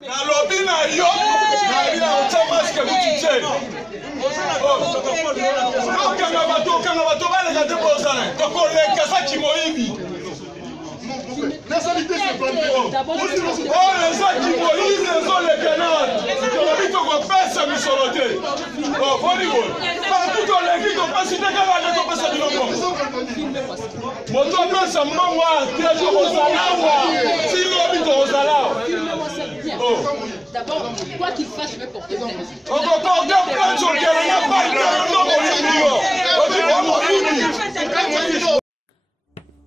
Nalobi na yo, na ocha masque mutije. Kanga bato bale ka debozana. Koko leka sa kimoyibi. Nationalité c'est pas bon. Oh les gens kimoyibi les gens les canards. Nalobi to ko pesa misolote. Oh bonigo. Partout on les qui passe de kanga na to pesa biloko. Moto pesa mwa tiajo ozalawa. Si lobi to ozalawa. D'abord, quoi qu'il fasse, je vais porter plainte.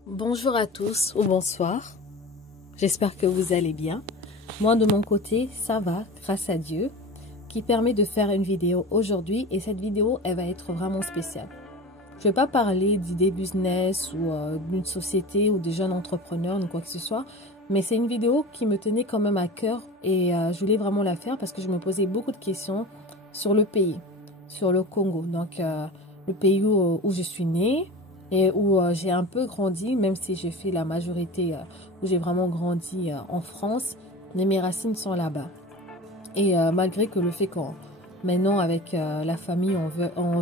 Bonjour à tous ou bonsoir. J'espère que vous allez bien. Moi de mon côté, ça va, grâce à Dieu, qui permet de faire une vidéo aujourd'hui. Et cette vidéo, elle va être vraiment spéciale. Je ne vais pas parler d'idées business ou d'une société ou des jeunes entrepreneurs ou quoi que ce soit. Mais c'est une vidéo qui me tenait quand même à cœur et je voulais vraiment la faire parce que je me posais beaucoup de questions sur le pays, sur le Congo. Donc, le pays où je suis née et où j'ai un peu grandi, même si j'ai fait la majorité, où j'ai vraiment grandi en France, mais mes racines sont là-bas. Et malgré que le fait qu'on, maintenant avec la famille, on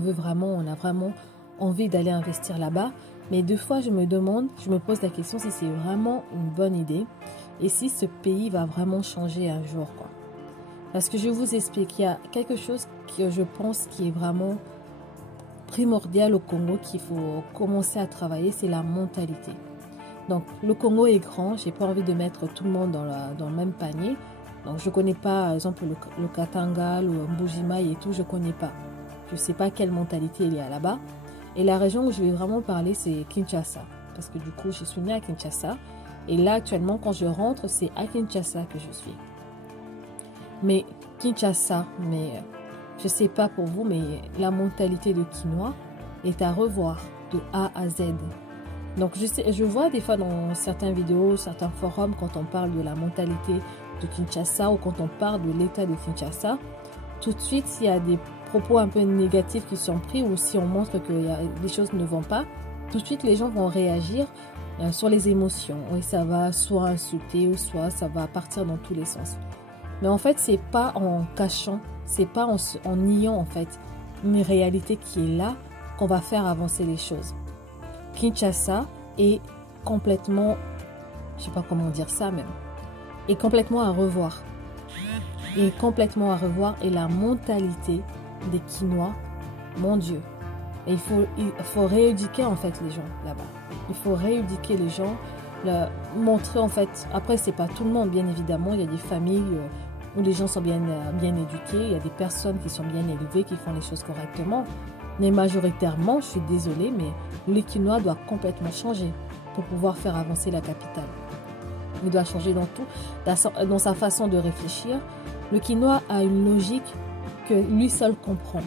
a vraiment envie d'aller investir là-bas, mais deux fois, je me pose la question si c'est vraiment une bonne idée et si ce pays va vraiment changer un jour, quoi. Parce que je vous explique, il y a quelque chose que je pense qui est vraiment primordial au Congo, qu'il faut commencer à travailler, c'est la mentalité. Donc, le Congo est grand, j'ai pas envie de mettre tout le monde dans le même panier. Donc, je connais pas, par exemple, le Katanga, le Mbujimayi et tout, je connais pas. Je sais pas quelle mentalité il y a là-bas. Et la région où je vais vraiment parler, c'est Kinshasa. Parce que du coup, je suis née à Kinshasa. Et là, actuellement, quand je rentre, c'est à Kinshasa que je suis. Mais Kinshasa, je ne sais pas pour vous, mais la mentalité de Kinois est à revoir de A à Z. Donc, je vois des fois dans certaines vidéos, certains forums, quand on parle de la mentalité de Kinshasa ou quand on parle de l'état de Kinshasa, tout de suite, s'il y a des propos un peu négatifs qui sont pris ou si on montre que les choses ne vont pas, tout de suite les gens vont réagir sur les émotions. Oui, ça va soit insulter ou soit ça va partir dans tous les sens. Mais en fait, c'est pas en cachant, c'est pas en niant en fait une réalité qui est là qu'on va faire avancer les choses. Kinshasa est complètement, je sais pas comment dire ça même, est complètement à revoir. Et complètement à revoir et la mentalité des Kinois, mon Dieu. Et il faut rééduquer en fait les gens là-bas. Il faut rééduquer les gens, montrer en fait, après c'est pas tout le monde bien évidemment, il y a des familles où les gens sont bien éduqués, il y a des personnes qui sont bien élevées, qui font les choses correctement. Mais majoritairement, je suis désolée, mais les Kinois doivent complètement changer pour pouvoir faire avancer la capitale. Il doit changer dans tout, dans sa façon de réfléchir. Le Kinois a une logique que lui seul comprend.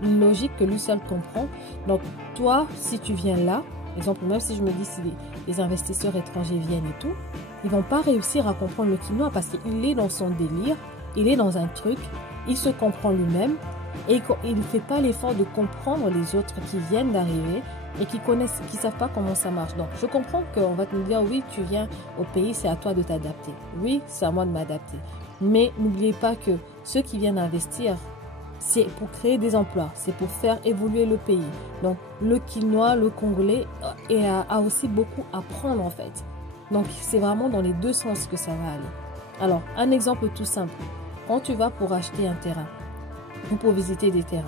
Une logique que lui seul comprend. Donc, toi, si tu viens là, exemple, même si je me dis si les investisseurs étrangers viennent et tout, ils ne vont pas réussir à comprendre le Kinois parce qu'il est dans son délire, il est dans un truc, il se comprend lui-même et il ne fait pas l'effort de comprendre les autres qui viennent d'arriver et qui ne savent pas comment ça marche. Donc, je comprends qu'on va te dire, oui, tu viens au pays, c'est à toi de t'adapter. Oui, c'est à moi de m'adapter. Mais n'oubliez pas que ceux qui viennent investir, c'est pour créer des emplois, c'est pour faire évoluer le pays. Donc, le Kinois, le Congolais a aussi beaucoup à prendre en fait. Donc, c'est vraiment dans les deux sens que ça va aller. Alors, un exemple tout simple. Quand tu vas pour acheter un terrain ou pour visiter des terrains,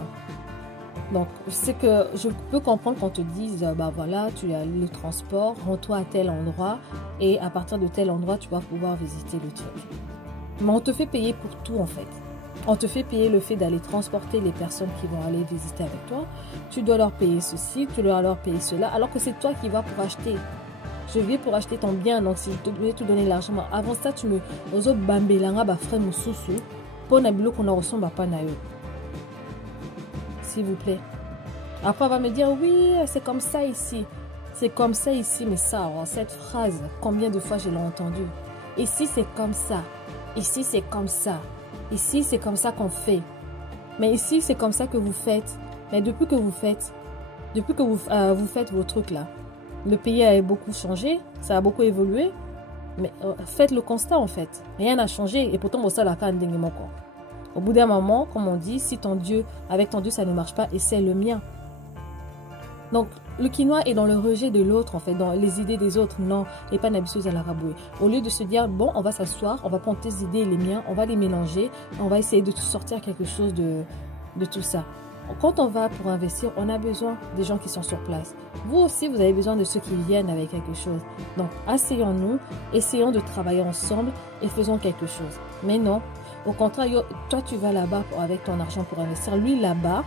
donc, c'est que je peux comprendre qu'on te dise, bah voilà, tu as le transport, rends-toi à tel endroit et à partir de tel endroit, tu vas pouvoir visiter le truc. Mais on te fait payer pour tout en fait. On te fait payer le fait d'aller transporter les personnes qui vont aller visiter avec toi. Tu dois leur payer ceci, tu dois leur payer cela, alors que c'est toi qui vas pour acheter. Je viens pour acheter ton bien, donc si je devais te donner l'argent, avant ça, tu me... Ozo bambelanga ba frère mususu, pour nabilo qu'on a reçu ba pa na yo. S'il vous plaît. Après, on va me dire, oui, c'est comme ça ici. C'est comme ça ici, mais ça, alors, cette phrase, combien de fois je l'ai entendue? Ici, c'est comme ça. Ici, c'est comme ça. Ici, c'est comme ça qu'on fait. Mais ici, c'est comme ça que vous faites. Mais depuis que vous faites vos trucs là, le pays a beaucoup changé, ça a beaucoup évolué. Mais faites le constat en fait. Rien n'a changé et pourtant ça la canne quoi. Au bout d'un moment, comme on dit, si ton Dieu, avec ton Dieu ça ne marche pas, essaie le mien. Donc le quinoa est dans le rejet de l'autre en fait, dans les idées des autres. Non, et pas n'habitude à la rabouer. Au lieu de se dire bon, on va s'asseoir, on va prendre tes idées et les miens, on va les mélanger, on va essayer de sortir quelque chose de tout ça. Quand on va pour investir, on a besoin des gens qui sont sur place. Vous aussi, vous avez besoin de ceux qui viennent avec quelque chose. Donc, asseyons-nous, essayons de travailler ensemble et faisons quelque chose. Mais non, au contraire, toi, tu vas là-bas avec ton argent pour investir. Lui, là-bas,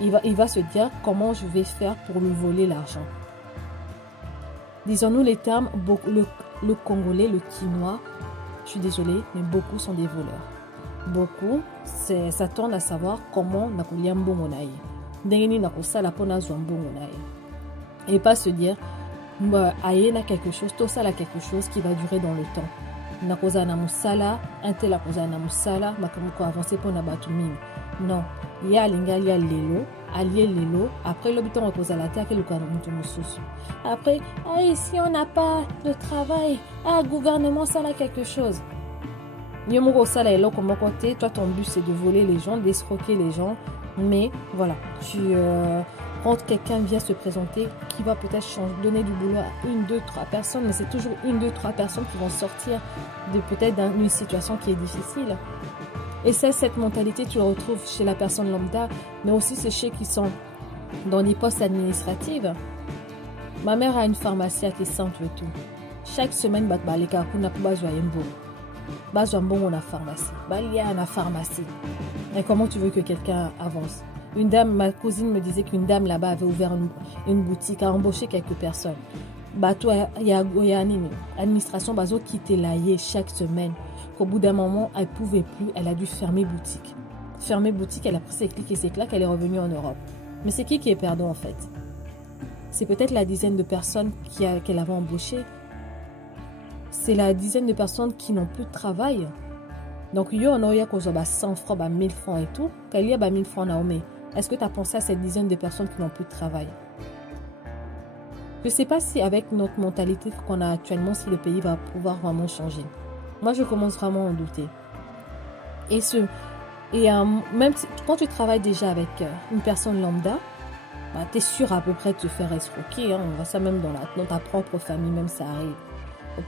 il va se dire comment je vais faire pour lui voler l'argent. Disons-nous les termes, le Congolais, le quinoa, je suis désolée, mais beaucoup sont des voleurs. Beaucoup s'attendent à savoir comment nakolia mbongo na ye ndengeni nakosala pona zwa mbongo na ye et pas se dire aye na quelque chose to sala quelque chose qui va durer dans le temps nakoza na musala intel akoza na musala makamoko avancer pona batu mingi non ya lingali ya lelo allié lelo après l'habitant reposa la terre que le canon mutu mususu après si on n'a pas de travail gouvernement ça là quelque chose. Toi, ton but, c'est de voler les gens, d'escroquer les gens. Mais voilà, quand quelqu'un vient se présenter, qui va peut-être donner du boulot à 1, 2, 3 personnes, mais c'est toujours 1, 2, 3 personnes qui vont sortir de peut-être d'une situation qui est difficile. Et cette mentalité, tu la retrouves chez la personne lambda, mais aussi chez ceux qui sont dans des postes administratifs. Ma mère a une pharmacie qui est simple et tout. Chaque semaine, Bazouambon, on a pharmacie. Balia, on a pharmacie. Et comment tu veux que quelqu'un avance? Une dame, ma cousine me disait qu'une dame là-bas avait ouvert une boutique, a embauché quelques personnes. Bato, il y a une administration bazo qui était laillée chaque semaine. Qu'au bout d'un moment, elle ne pouvait plus, elle a dû fermer boutique. Fermer boutique, elle a pris ses clics et ses claques, elle est revenue en Europe. Mais c'est qui est perdant en fait? C'est peut-être la dizaine de personnes qu'elle avait embauchées. C'est la dizaine de personnes qui n'ont plus de travail. Donc, on a 100 francs, 1000 francs et tout. Quand il y a 1000 francs, Naomi, est-ce que tu as pensé à cette dizaine de personnes qui n'ont plus de travail? Je ne sais pas si avec notre mentalité qu'on a actuellement, si le pays va pouvoir vraiment changer. Moi, je commence vraiment à en douter. Même quand tu travailles déjà avec une personne lambda, tu es sûr à peu près de te faire escroquer. Hein. On voit ça même dans ta propre famille, même ça arrive. Je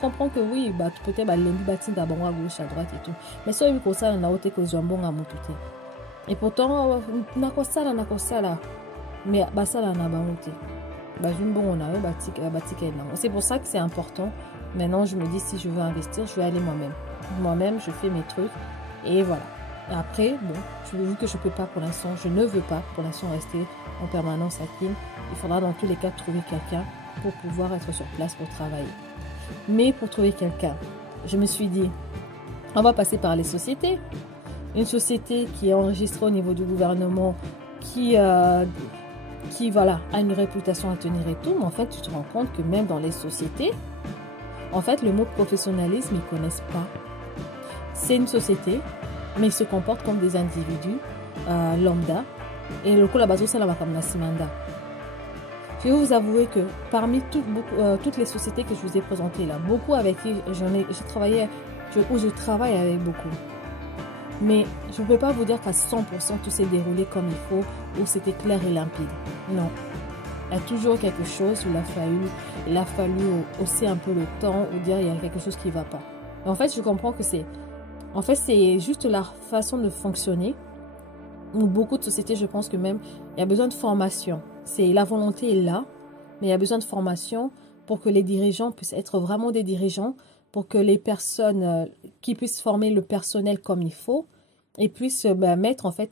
comprends que oui, peut-être lundi bâti d'abord à gauche, à droite et tout. Mais ça, il faut ça, on a ôté que Zambon a monté. Et pourtant, n'a quoi ça, mais ça, on a bâti. C'est pour ça que c'est important. Maintenant, je me dis, si je veux investir, je vais aller moi-même. Moi-même, je fais mes trucs. Et voilà. Après, bon, vu que je peux pas pour l'instant, je ne veux pas pour l'instant rester en permanence à Kin. Il faudra dans tous les cas trouver quelqu'un pour pouvoir être sur place pour travailler. Mais pour trouver quelqu'un, je me suis dit, on va passer par les sociétés. Une société qui est enregistrée au niveau du gouvernement, qui voilà, a une réputation à tenir et tout. Mais en fait, tu te rends compte que même dans les sociétés, en fait, le mot professionnalisme, ils ne connaissent pas. C'est une société, mais ils se comportent comme des individus lambda. Et le coup, la base, c'est la simanda. Je vais vous avouer que parmi toutes les sociétés que je vous ai présentées là, beaucoup avec qui je travaille avec beaucoup. Mais je ne peux pas vous dire qu'à 100% tout s'est déroulé comme il faut, ou c'était clair et limpide. Non. Il y a toujours quelque chose où il a fallu hausser un peu le temps ou dire il y a quelque chose qui ne va pas. Mais en fait, je comprends que c'est juste la façon de fonctionner. Où beaucoup de sociétés, je pense que même, il y a besoin de formation. La volonté est là, mais il y a besoin de formation pour que les dirigeants puissent être vraiment des dirigeants, pour que les personnes qui puissent former le personnel comme il faut et puissent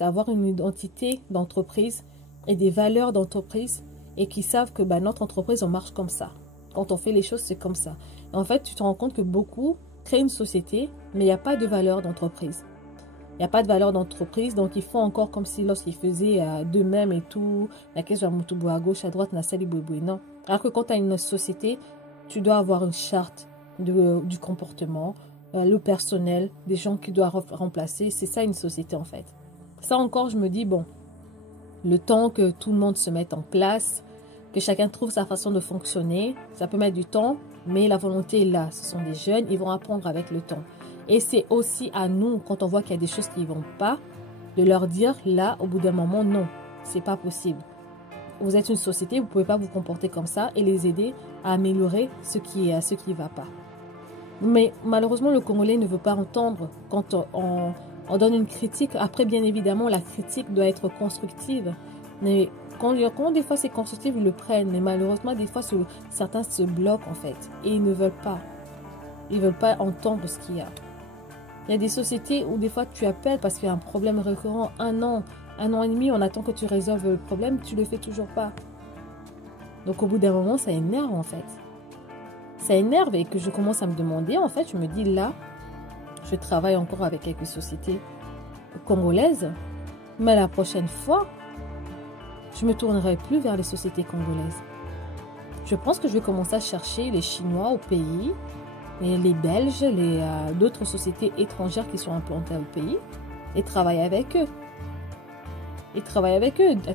avoir une identité d'entreprise et des valeurs d'entreprise et qui savent que notre entreprise, on marche comme ça. Quand on fait les choses, c'est comme ça. Et en fait, tu te rends compte que beaucoup créent une société, mais il n'y a pas de valeur d'entreprise. Il n'y a pas de valeur d'entreprise, donc ils font encore comme si lorsqu'ils faisaient d'eux-mêmes et tout, la question à gauche, à droite, non. Alors que quand tu as une société, tu dois avoir une charte du comportement, le personnel, des gens qui doivent remplacer. C'est ça une société en fait. Ça encore, je me dis, bon, le temps que tout le monde se mette en place, que chacun trouve sa façon de fonctionner. Ça peut mettre du temps, mais la volonté est là. Ce sont des jeunes, ils vont apprendre avec le temps. Et c'est aussi à nous, quand on voit qu'il y a des choses qui ne vont pas, de leur dire là, au bout d'un moment, non, c'est pas possible. Vous êtes une société, vous ne pouvez pas vous comporter comme ça et les aider à améliorer ce qui va pas. Mais malheureusement, le Congolais ne veut pas entendre quand on donne une critique. Après, bien évidemment, la critique doit être constructive. Mais quand des fois c'est constructif, ils le prennent. Mais malheureusement, des fois, certains se bloquent en fait. Et ils ne veulent pas. Ils ne veulent pas entendre ce qu'il y a. Il y a des sociétés où des fois tu appelles parce qu'il y a un problème récurrent. Un an et demi, on attend que tu résolves le problème. Tu ne le fais toujours pas. Donc au bout d'un moment, ça énerve en fait. Ça énerve et que je commence à me demander. En fait, je me dis là, je travaille encore avec quelques sociétés congolaises. Mais la prochaine fois, je ne me tournerai plus vers les sociétés congolaises. Je pense que je vais commencer à chercher les Chinois au pays, et les Belges, d'autres sociétés étrangères qui sont implantées au pays et travailler avec eux.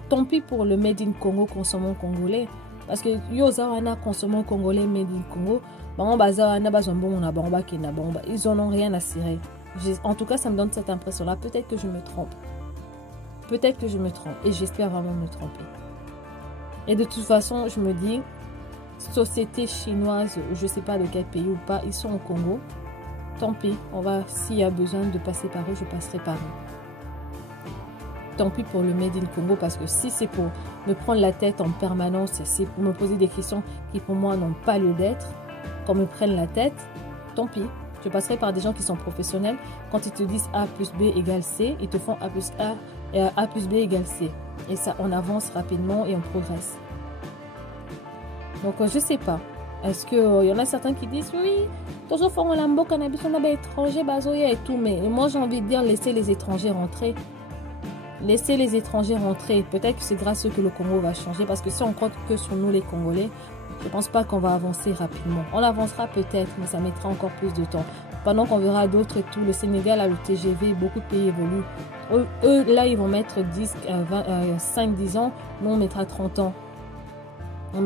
Tant pis pour le Made in Congo, consommons congolais. Parce que Yozawana consommons congolais Made in Congo, ils n'en ont rien à cirer. En tout cas, ça me donne cette impression-là. Peut-être que je me trompe. Et j'espère vraiment me tromper. Et de toute façon, je me dis, société chinoise, je ne sais pas de quel pays ou pas, ils sont au Congo. Tant pis, s'il y a besoin de passer par eux, je passerai par eux. Tant pis pour le Made in Congo, parce que si c'est pour me prendre la tête en permanence, c'est pour me poser des questions qui pour moi n'ont pas lieu d'être, qu'on me prenne la tête, tant pis. Je passerai par des gens qui sont professionnels. Quand ils te disent A plus B égale C, ils te font A plus A et A plus B égale C. Et ça, on avance rapidement et on progresse. Donc, je ne sais pas. Est-ce qu'il y en a certains qui disent oui, toujours font la mbo cannabis, on a des étrangers, bazoya et tout. Mais moi, j'ai envie de dire, laissez les étrangers rentrer. Laissez les étrangers rentrer. Peut-être que c'est grâce à eux que le Congo va changer. Parce que si on compte que sur nous, les Congolais, je ne pense pas qu'on va avancer rapidement. On avancera peut-être, mais ça mettra encore plus de temps. Pendant qu'on verra d'autres et tout, le Sénégal a le TGV, beaucoup de pays évoluent. Eux là, ils vont mettre 5-10 ans. Nous, on mettra 30 ans. On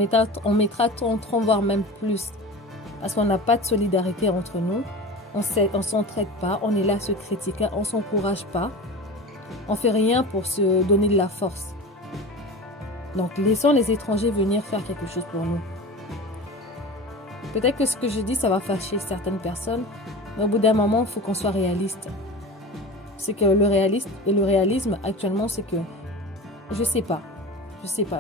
mettra 30 ans, voire même plus. Parce qu'on n'a pas de solidarité entre nous. On ne s'entraide pas. On est là à se critiquer. On ne s'encourage pas. On ne fait rien pour se donner de la force. Donc, laissons les étrangers venir faire quelque chose pour nous. Peut-être que ce que je dis, ça va fâcher certaines personnes. Mais au bout d'un moment, il faut qu'on soit réaliste. C'est que le réalisme, actuellement, c'est que... Je sais pas.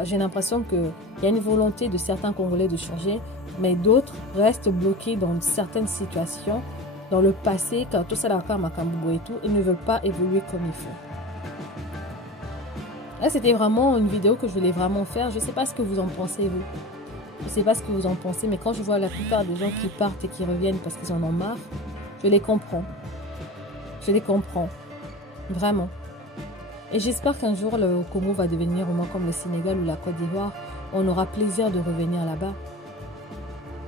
J'ai l'impression qu'il y a une volonté de certains Congolais de changer, mais d'autres restent bloqués dans certaines situations, dans le passé, quand tout ça n'a pas Makamboubou et tout, ils ne veulent pas évoluer comme il faut. Là, c'était vraiment une vidéo que je voulais vraiment faire. Je ne sais pas ce que vous en pensez, vous. Je ne sais pas ce que vous en pensez, mais quand je vois la plupart des gens qui partent et qui reviennent parce qu'ils en ont marre, je les comprends. Vraiment. Et j'espère qu'un jour, le Congo va devenir au moins comme le Sénégal ou la Côte d'Ivoire. On aura plaisir de revenir là-bas.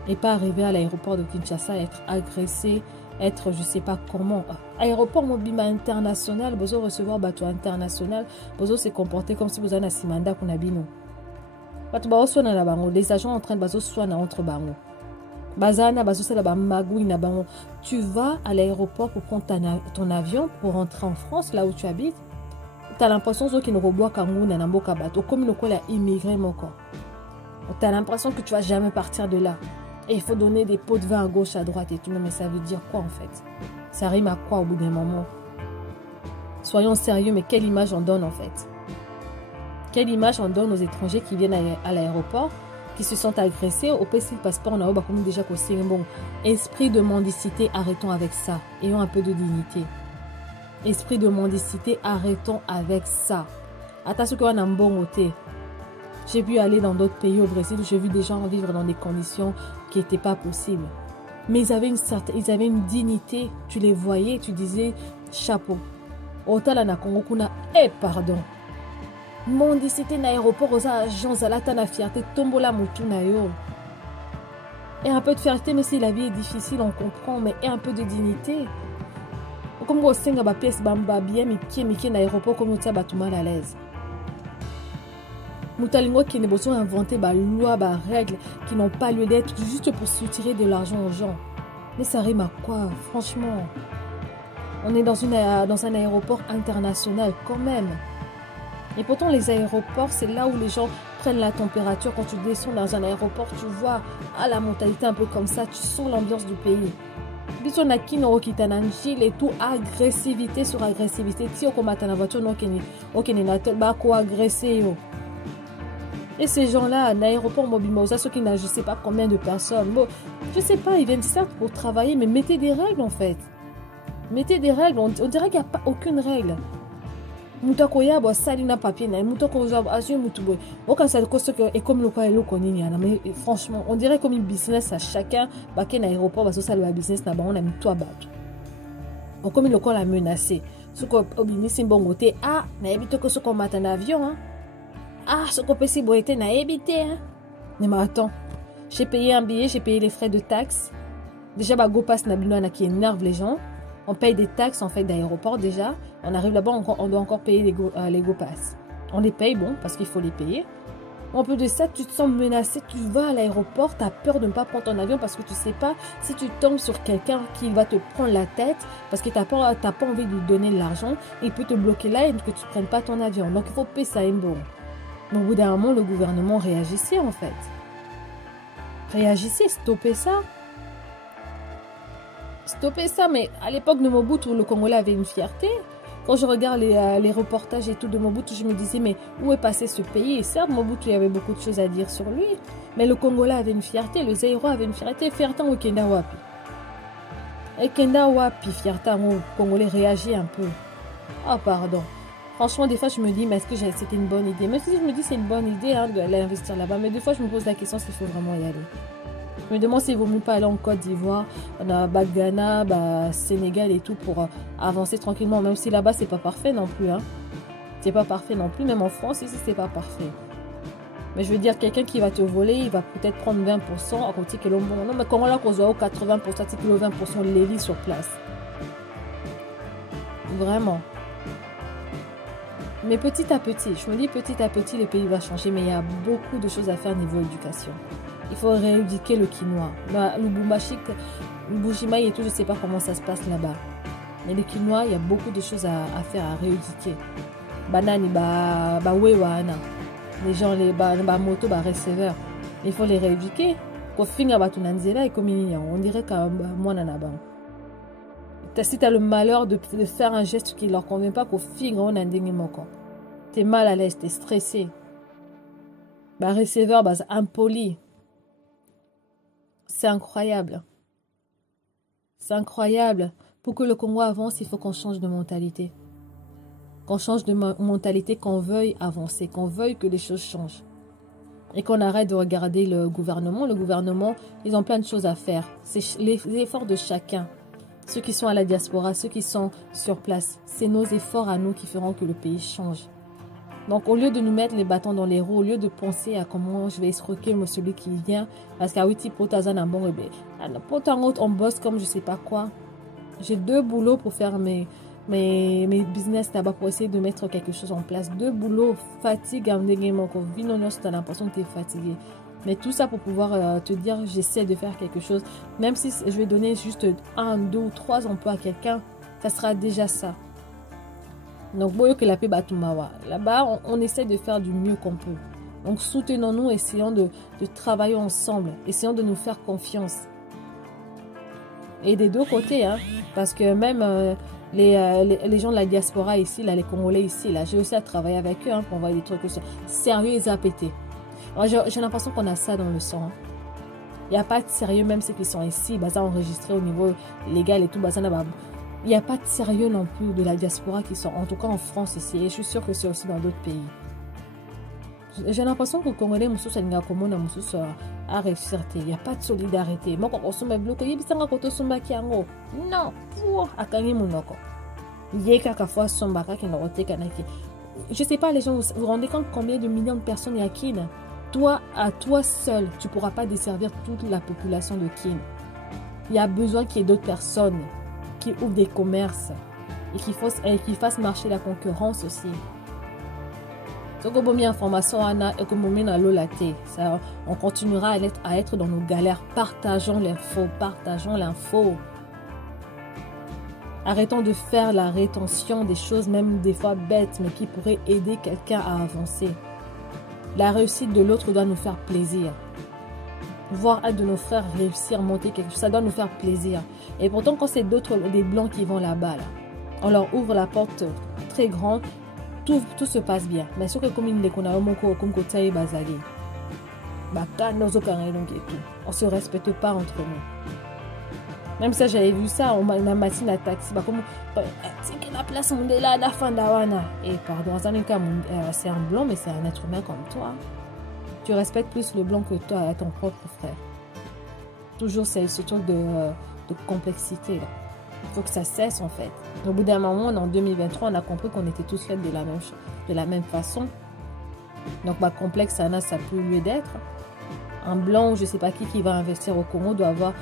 Et pas arriver à l'aéroport de Kinshasa, être agressé, être je ne sais pas comment. Aéroport mobile international, besoin recevoir bateau international, besoin se comporter comme si vous avez un simanda qu'on a bino. Les agents en train de bazo soit entre bango. Bazana bazo c'est la magouille na bango. Tu vas à l'aéroport pour prendre ton avion pour rentrer en France, là où tu habites. Tu as l'impression qu'ils ne reboient qu'à Mouna na mboka bateau, comme le col a immigré mon corps. Tu as l'impression que tu vas jamais partir de là. Et il faut donner des pots de vin à gauche, à droite et tout. Mais ça veut dire quoi en fait? Ça rime à quoi au bout d'un moment? Soyons sérieux, mais quelle image on donne en fait? Quelle image on donne aux étrangers qui viennent à l'aéroport, qui se sentent agressés? Au PC, le passeport, on a comme déjà qu'au bon. Esprit de mendicité, arrêtons avec ça. Ayons un peu de dignité. Esprit de mendicité, arrêtons avec ça. Attention qu'on a un bon côté. J'ai pu aller dans d'autres pays au Brésil, j'ai vu des gens vivre dans des conditions qui n'étaient pas possibles. Mais ils avaient une dignité, tu les voyais, tu disais chapeau. Otala na Congo kuna, pardon. Mendicité na aéroport aux agents, zalata na fierté, tombola mutu na yo. Et un peu de fierté, mais si la vie est difficile, on comprend, mais et un peu de dignité. Comme au senga ba pièce bamba bien, mais qui na aéroport comme on tient mal à l'aise. Moutalingo qui ne besoin d'inventer des lois, des règles qui n'ont pas lieu d'être juste pour soutirer de l'argent aux gens. Mais ça rime à quoi, franchement? On est dans un aéroport international quand même. Et pourtant, les aéroports, c'est là où les gens prennent la température. Quand tu descends dans un aéroport, tu vois la mentalité un peu comme ça, tu sens l'ambiance du pays. Biso na kino kitananjil et tout, agressivité sur agressivité. Si on combat dans la voiture, non, ok, na ba ko agressé yo. Et ces gens-là, à l'aéroport Mobimosa, ceux qui n'ont je sais pas combien de personnes, bon, je sais pas, ils viennent certes pour travailler, mais mettez des règles en fait. Mettez des règles, on dirait qu'il n'y a pas aucune règle. Mutakoya bo salina papier na mutako job asio mutubo. Aucun ça cause que et comme le quoi le konini ana mais franchement, on dirait comme une business à chacun baké na aéroport ba so salwa business na ba on a mis toi battu. On comme le quoi la menacé. Ce ko obini simbongote na éviter que ce qu'on mate en avion hein. Ce qu'on peut si boité na éviter hein. Mais attends, j'ai payé un billet, j'ai payé les frais de taxes. Déjà ba go pass na bino na qui énerve les gens. On paye des taxes en fait d'aéroport déjà. On arrive là-bas, on doit encore payer les go pass. On les paye, bon, parce qu'il faut les payer. En plus de ça, tu te sens menacé, tu vas à l'aéroport, tu as peur de ne pas prendre ton avion parce que tu ne sais pas si tu tombes sur quelqu'un qui va te prendre la tête parce que tu n'as pas envie de lui donner de l'argent. Il peut te bloquer là et que tu ne prennes pas ton avion. Donc il faut payer ça bon. Mais au bout d'un moment, le gouvernement réagissait en fait. Réagissait, stoppez ça. Stopper ça, mais à l'époque de Mobutu, le Congolais avait une fierté. Quand je regarde les reportages et tout de Mobutu, je me disais, mais où est passé ce pays? Et certes, Mobutu, il y avait beaucoup de choses à dire sur lui, mais le Congolais avait une fierté, le Zaïrois avait une fierté. Fierté au Kenda Wapi. Et Kenda Wapi, fierté au Congolais réagit un peu. Oh, pardon. Franchement, des fois, je me dis, mais est-ce que c'était une bonne idée? Même si je me dis c'est une bonne idée hein, d'aller investir là-bas, mais des fois, je me pose la question s'il faut vraiment y aller. Je me demande s'il vaut mieux pas aller en Côte d'Ivoire, Ghana, Sénégal et tout pour avancer tranquillement. Même si là-bas, c'est pas parfait non plus. Hein. C'est pas parfait non plus. Même en France, ici, c'est pas parfait. Mais je veux dire, quelqu'un qui va te voler, il va peut-être prendre 20% à côté que l'on bon. Non, mais comment là qu'on soit au 80%, c'est que le 20% les lit sur place. Vraiment. Mais petit à petit, je me dis petit à petit, le pays va changer. Mais il y a beaucoup de choses à faire au niveau éducation. Il faut rééduquer le quinoa. Le Bumbashik, le Bujimaï et tout, je ne sais pas comment ça se passe là-bas. Mais le quinoa, il y a beaucoup de choses à faire, à rééduquer. Banani, wewana. Les gens, les motos, receveurs. Il faut les rééduquer. On dirait que moi, si tu as le malheur de faire un geste qui ne leur convient pas, tu es mal à l'aise, tu es stressé. Receveur, impoli. C'est incroyable. C'est incroyable. Pour que le Congo avance, il faut qu'on change de mentalité. Qu'on change de mentalité, qu'on veuille avancer, qu'on veuille que les choses changent. Et qu'on arrête de regarder le gouvernement. Le gouvernement, ils ont plein de choses à faire. C'est les efforts de chacun. Ceux qui sont à la diaspora, ceux qui sont sur place. C'est nos efforts à nous qui feront que le pays change. Donc, au lieu de nous mettre les bâtons dans les roues, au lieu de penser à comment je vais escroquer celui qui vient, parce qu'à oui, on bosse comme je sais pas quoi. J'ai 2 boulots pour faire mes business là-bas, pour essayer de mettre quelque chose en place. 2 boulots, fatigue, tu as l'impression que tu es fatigué. Mais tout ça pour pouvoir te dire, j'essaie de faire quelque chose. Même si je vais donner juste 1, 2 ou 3 emplois à quelqu'un, ça sera déjà ça. Donc, là-bas, on essaie de faire du mieux qu'on peut. Donc, soutenons-nous, essayons de travailler ensemble. Essayons de nous faire confiance. Et des 2 côtés, hein, parce que même les gens de la diaspora ici, là, les Congolais ici, là, j'ai aussi à travailler avec eux hein, pour envoyer des trucs sérieux et zapétés. J'ai l'impression qu'on a ça dans le sang. Il n'y a pas de sérieux, même ceux qui sont ici, ça enregistré au niveau légal et tout, il n'y a pas de sérieux non plus de la diaspora qui sont, en tout cas en France ici, et je suis sûre que c'est aussi dans d'autres pays. J'ai l'impression que les Congolais a réussi. Il n'y a pas de solidarité. Non, pour je sais pas, les gens, vous vous rendez compte combien de millions de personnes il y a à Kin? Toi, à toi seul, tu ne pourras pas desservir toute la population de Kin. Il y a besoin qu'il y ait d'autres personnes qui ouvrent des commerces et qui fassent marcher la concurrence aussi. Donc, on information on continuera à être dans nos galères. Partageons l'info, Arrêtons de faire la rétention des choses, même des fois bêtes, mais qui pourraient aider quelqu'un à avancer. La réussite de l'autre doit nous faire plaisir. Voir un de nos frères réussir, monter quelque chose, ça doit nous faire plaisir. Et pourtant, quand c'est des blancs qui vont là-bas, on leur ouvre la porte très grande, tout se passe bien. Mais ce que comme il qu'on a comme côté basali, on se respecte pas entre nous. Même ça, j'avais vu ça, on m'a matin à taxi, comme c'est que la place on est là, la fin d'Awana. Et pardon, c'est un blanc, mais c'est un être humain comme toi. Tu respectes plus le blanc que toi, ton propre frère. Toujours c'est ce truc de complexité là. Il faut que ça cesse en fait. Au bout d'un moment, en 2023, on a compris qu'on était tous faits de la même façon. Donc ma complexe, ça n'a plus lieu d'être. Un blanc ou je sais pas qui va investir au Congo doit avoir,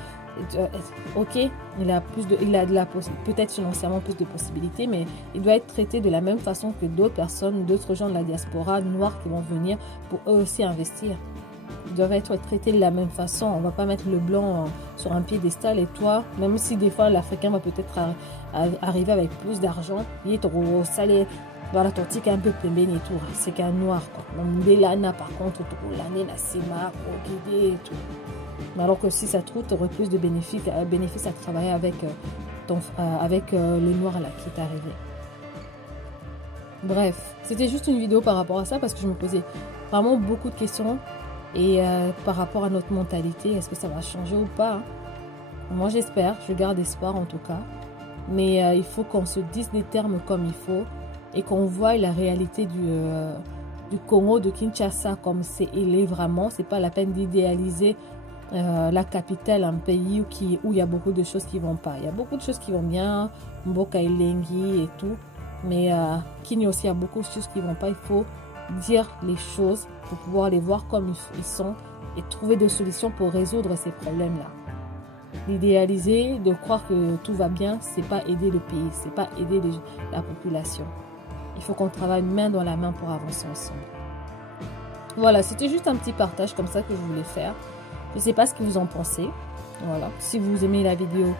ok, il a peut-être financièrement plus de possibilités, mais il doit être traité de la même façon que d'autres personnes, d'autres gens de la diaspora noirs qui vont venir pour eux aussi investir. Ils doivent être traités de la même façon. On ne va pas mettre le blanc sur un piédestal et toi, même si des fois l'Africain va peut-être arriver avec plus d'argent, il est trop salé. Voilà, ton tic un peu plein et tout. C'est qu'un noir, quoi. L'ana, par contre, l'année, la sima, et tout. Mais alors que si ça trouve, tu aurais plus de bénéfices à travailler avec, le noir là qui est arrivé. Bref, c'était juste une vidéo par rapport à ça parce que je me posais vraiment beaucoup de questions. Et par rapport à notre mentalité, est-ce que ça va changer ou pas? Moi, j'espère. Je garde espoir en tout cas. Mais il faut qu'on se dise des termes comme il faut. Et qu'on voit la réalité du Congo, de Kinshasa, comme il est vraiment. C'est pas la peine d'idéaliser la capitale, un pays où il y a beaucoup de choses qui vont pas. Il y a beaucoup de choses qui vont bien, Mboka Elengi et tout. Mais Kini aussi, il y a beaucoup de choses qui vont pas. Il faut dire les choses pour pouvoir les voir comme ils sont et trouver des solutions pour résoudre ces problèmes-là. L'idéaliser, de croire que tout va bien, c'est pas aider le pays, c'est pas aider la population. Il faut qu'on travaille main dans la main pour avancer ensemble. Voilà, c'était juste un petit partage comme ça que je voulais faire. Je ne sais pas ce que vous en pensez. Voilà, si vous aimez la vidéo,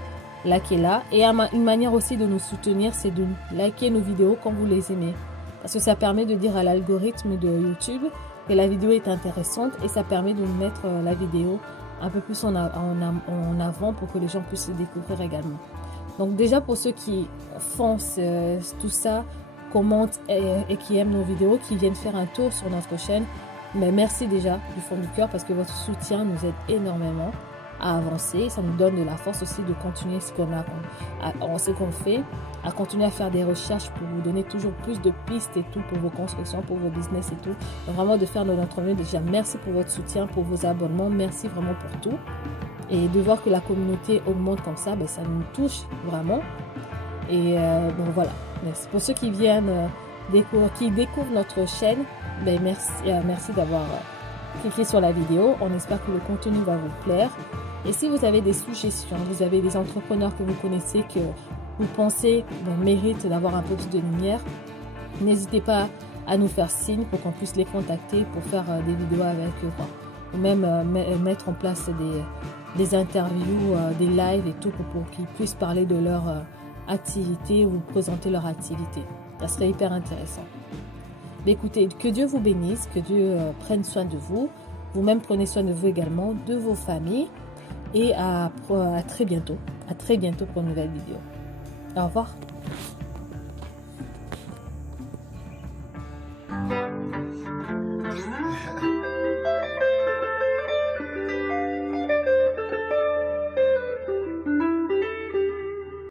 likez-la. Et une manière aussi de nous soutenir, c'est de liker nos vidéos quand vous les aimez. Parce que ça permet de dire à l'algorithme de YouTube que la vidéo est intéressante et ça permet de mettre la vidéo un peu plus en avant pour que les gens puissent le découvrir également. Donc déjà pour ceux qui font tout ça, commentent et qui aiment nos vidéos, qui viennent faire un tour sur notre chaîne, mais merci déjà du fond du cœur parce que votre soutien nous aide énormément à avancer. Ça nous donne de la force aussi de continuer ce qu'on fait, à continuer à faire des recherches pour vous donner toujours plus de pistes et tout pour vos constructions, pour vos business et tout. Donc vraiment de faire de notre mieux. Déjà merci pour votre soutien, pour vos abonnements, merci vraiment pour tout. Et de voir que la communauté augmente comme ça, ça nous touche vraiment. Et donc voilà. Merci. Pour ceux qui viennent qui découvrent notre chaîne, merci d'avoir cliqué sur la vidéo. On espère que le contenu va vous plaire. Et si vous avez des suggestions, vous avez des entrepreneurs que vous connaissez que vous pensez méritent d'avoir un peu plus de lumière, n'hésitez pas à nous faire signe pour qu'on puisse les contacter pour faire des vidéos avec eux. Ou même mettre en place des interviews, des lives et tout pour qu'ils puissent parler de leur activité ou vous présenter leur activité. Ça serait hyper intéressant. Mais écoutez, que Dieu vous bénisse, que Dieu prenne soin de vous. Vous-même prenez soin de vous également, de vos familles. Et à très bientôt. À très bientôt pour une nouvelle vidéo. Au revoir.